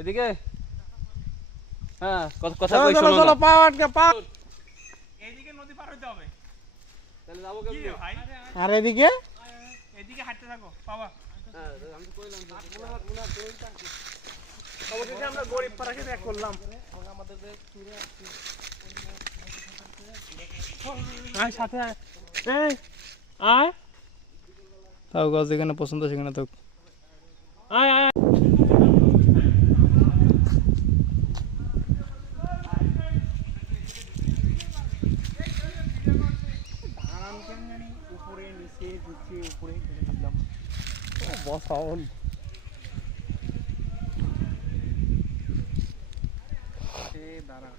এদিকে হ্যাঁ কথা চলো কই চলো শোনো চলো না পাও আটকে পাও। এইদিকে নদী পার হইতে হবে। তাহলে যাবো কি কেমনে রে ভাই? আর এদিকে এদিকে হাঁটতে থাকো বাবা। হ্যাঁ আমি তো কইলাম অবশেষে আমরা গরিব পাড়াকে ব্যাক করলাম। আয় সাথে আয়। এই আয় তাও গাছ যেখানে পছন্দ সেখানে তো আয় আয়। ধান কেন জানি উপরে নিচে নিচে উপরে করে দিলাম। বসাউন এ দাঁড়া